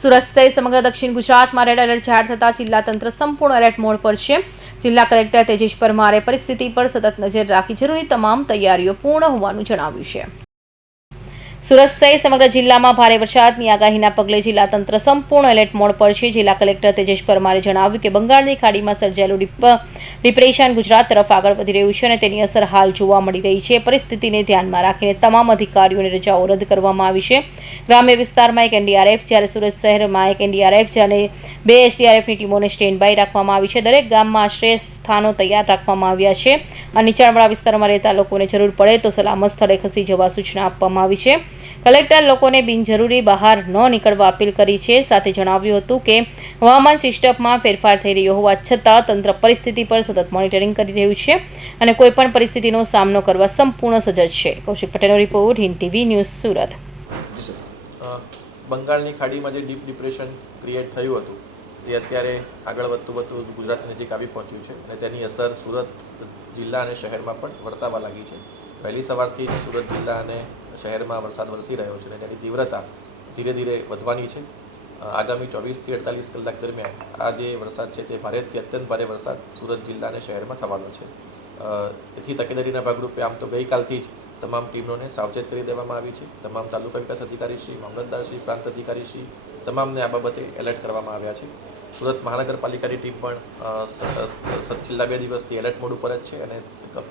સુરત સહિત સમગ્ર દક્ષિણ ગુજરાતમાં રેડ એલર્ટ જાહેર થતાં જિલ્લા તંત્ર સંપૂર્ણ એલર્ટ મોડ પર છે। જિલ્લા કલેક્ટર તેજેશ પરમારે પરિસ્થિતિ પર સતત નજર રાખી જરૂરી તમામ તૈયારીઓ પૂર્ણ હોવાનું જણાવ્યું છે। સુરત સહિત સમગ્ર જિલ્લામાં ભારે વરસાદની આગાહીના પગલે જિલ્લા તંત્ર સંપૂર્ણ એલર્ટ મોડ પર છે। જિલ્લા કલેક્ટર તેજેશ પરમારે જણાવ્યું કે બંગાળની ખાડીમાં સર્જાયેલું ડિપ્રેશન ગુજરાત તરફ આગળ વધી રહ્યું છે અને તેની અસર હાલ જોવા મળી રહી છે। પરિસ્થિતિને ધ્યાનમાં રાખીને તમામ અધિકારીઓની રજાઓ રદ કરવામાં આવી છે। ગ્રામ્ય વિસ્તારમાં એક એનડીઆરએફ, જ્યારે સુરત શહેરમાં એક એનડીઆરએફ અને 2 એસડીઆરએફની ટીમોને સ્ટેન્ડ બાય રાખવામાં આવી છે। દરેક ગામમાં આશ્રય સ્થાનો તૈયાર રાખવામાં આવ્યા છે અને નીચાણવાળા વિસ્તારમાં રહેતા લોકોને જરૂર પડે તો સલામત સ્થળે ખસી જવા સૂચના આપવામાં આવી છે। કલેક્ટર લોકોને બિનજરૂરી બહાર ન નીકળવા અપીલ કરી છે। સાથે જણાવ્યું હતું કે હવામાન સિસ્ટમમાં ફેરફાર થઈ રહ્યો હોવા છતાં તંત્ર પરિસ્થિતિ પર સતત મોનિટરિંગ કરી રહ્યું છે અને કોઈપણ પરિસ્થિતિનો સામનો કરવા સંપૂર્ણ સજ્જ છે। કૌશિક પટેલનો report, Hind TV news, Surat. બંગાળની ખાડીમાં જે ડીપ ડિપ્રેશન ક્રિએટ થયું હતું તે અત્યારે આગળ વધતું ગુજરાતની નજીક આવી પહોંચ્યું છે અને તેની અસર સુરત જિલ્લા અને શહેરમાં પણ વર્તાવા લાગી છે। વહેલી સવારથી જ સુરત જિલ્લા અને શહેરમાં વરસાદ વરસી રહ્યો છે અને તેની તીવ્રતા ધીરે ધીરે વધવાની છે। આગામી 24 થી 48 કલાક દરમિયાન આ જે વરસાદ છે તે ભારેથી અત્યંત ભારે વરસાદ સુરત જિલ્લા અને શહેરમાં થવાનો છે। તેથી તકેદારીના ભાગરૂપે આમ તો ગઈકાલથી જ તમામ ટીમોને સાવચેત કરી દેવામાં આવી છે। તમામ તાલુકા વિકાસ અધિકારીશ્રી, મામલતદારશ્રી, પ્રાંત અધિકારીશ્રી તમામને આ બાબતે એલર્ટ કરવામાં આવ્યા છે। સુરત મહાનગરપાલિકાની ટીમ પણ છેલ્લા 2 દિવસથી એલર્ટ મોડ ઉપર જ છે અને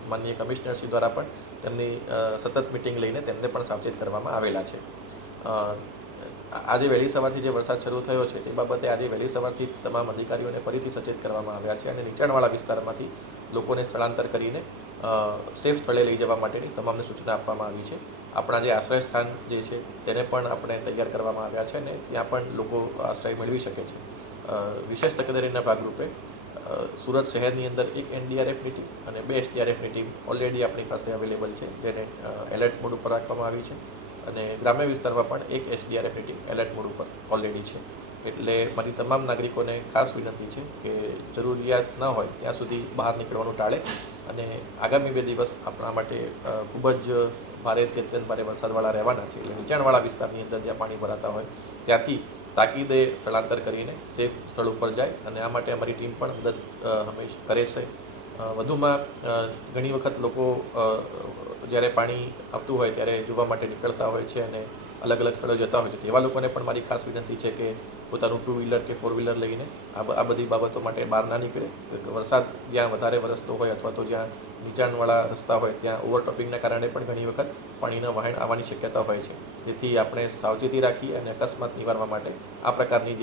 માનનીય કમિશનરશ્રી દ્વારા પણ તેમની સતત મિટિંગ લઈને તેમને પણ સાવચેત કરવામાં આવેલા છે। આજે વહેલી સવારથી જે વરસાદ શરૂ થયો છે તે બાબતે આજે વહેલી સવારથી તમામ અધિકારીઓને ફરીથી સચેત કરવામાં આવ્યા છે અને નીચાણવાળા વિસ્તારમાંથી લોકોને સ્થળાંતર કરીને સેફ સ્થળે લઈ જવા માટેની તમામને સૂચના આપવામાં આવી છે। આપણા જે આશ્રય સ્થાન જે છે તેને પણ આપણે તૈયાર કરવામાં આવ્યા છે અને ત્યાં પણ લોકો આશ્રય મેળવી શકે છે। વિશેષ તકેદારીના ભાગરૂપે સુરત શહેરની અંદર એક એનડીઆરએફની ટીમ અને 2 એસડીઆરએફની ટીમ ઓલરેડી આપણી પાસે અવેલેબલ છે, જેને એલર્ટ મોડ ઉપર રાખવામાં આવી છે અને ગ્રામ્ય વિસ્તારમાં પણ એક એસડીઆરએફની ટીમ એલર્ટ મોડ ઉપર ઓલરેડી છે। એટલે મારી તમામ નાગરિકોને ખાસ વિનંતી છે કે જરૂરિયાત ન હોય ત્યાં સુધી બહાર નીકળવાનું ટાળે અને આગામી 2 દિવસ આપણા માટે ખૂબ જ ભારેથી અત્યંત ભારે વરસાદવાળા રહેવાના છે। એટલે નીચાણવાળા વિસ્તારની અંદર જ્યાં પાણી ભરાતા હોય ત્યાંથી તાકીદે સ્થળાંતર કરીને સેફ સ્થળ ઉપર જાય અને આ માટે અમારી ટીમ પણ મદદ હંમેશા કરે છે। વધુમાં ઘણી વખત લોકો જ્યારે પાણી આવતું હોય ત્યારે જોવા માટે નીકળતા હોય છે અને અલગ અલગ સ્થળો જતા હોય છે। તેવા લોકોને પણ મારી ખાસ વિનંતી છે કે પોતાનું 2 વ્હીલર કે 4 વ્હીલર લઈને આ બધી બાબતો માટે બહાર ના નીકળે। વરસાદ જ્યાં વધારે વરસતો હોય અથવા તો જ્યાં નીચાણવાળા રસ્તા હોય ત્યાં ઓવરટોપિંગના કારણે પણ ઘણી વખત પાણીના વહેણ આવવાની શક્યતા હોય છે। તેથી આપણે સાવચેતી રાખી અને અકસ્માત નિવારવા માટે આ પ્રકારની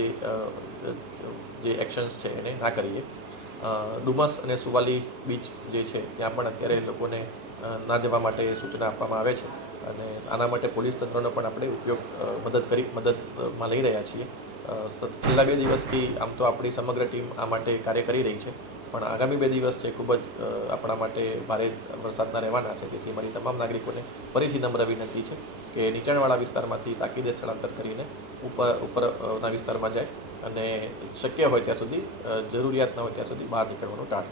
જે એક્શન્સ છે એને ના કરીએ। ડુમસ અને સુવાલી બીચ જે છે ત્યાં પણ અત્યારે લોકોને ના જવા માટે સૂચના આપવામાં આવે છે અને આના માટે પોલીસ તંત્રનો પણ આપણે મદદમાં લઈ રહ્યા છીએ। છેલ્લા 2 દિવસથી આમ તો આપણી સમગ્ર ટીમ આ માટે કાર્ય કરી રહી છે, પણ આગામી 2 દિવસ છે ખૂબ જ આપણા માટે ભારે વરસાદના રહેવાના છે। તેથી મારી તમામ નાગરિકોને ફરીથી નમ્ર વિનંતી છે કે નીચાણવાળા વિસ્તારમાંથી તાકીદે સ્થળાંતર કરીને ઉપરના વિસ્તારમાં જાય અને શક્ય હોય ત્યાં સુધી જરૂરિયાત ન હોય ત્યાં સુધી બહાર નીકળવાનું ટાળે।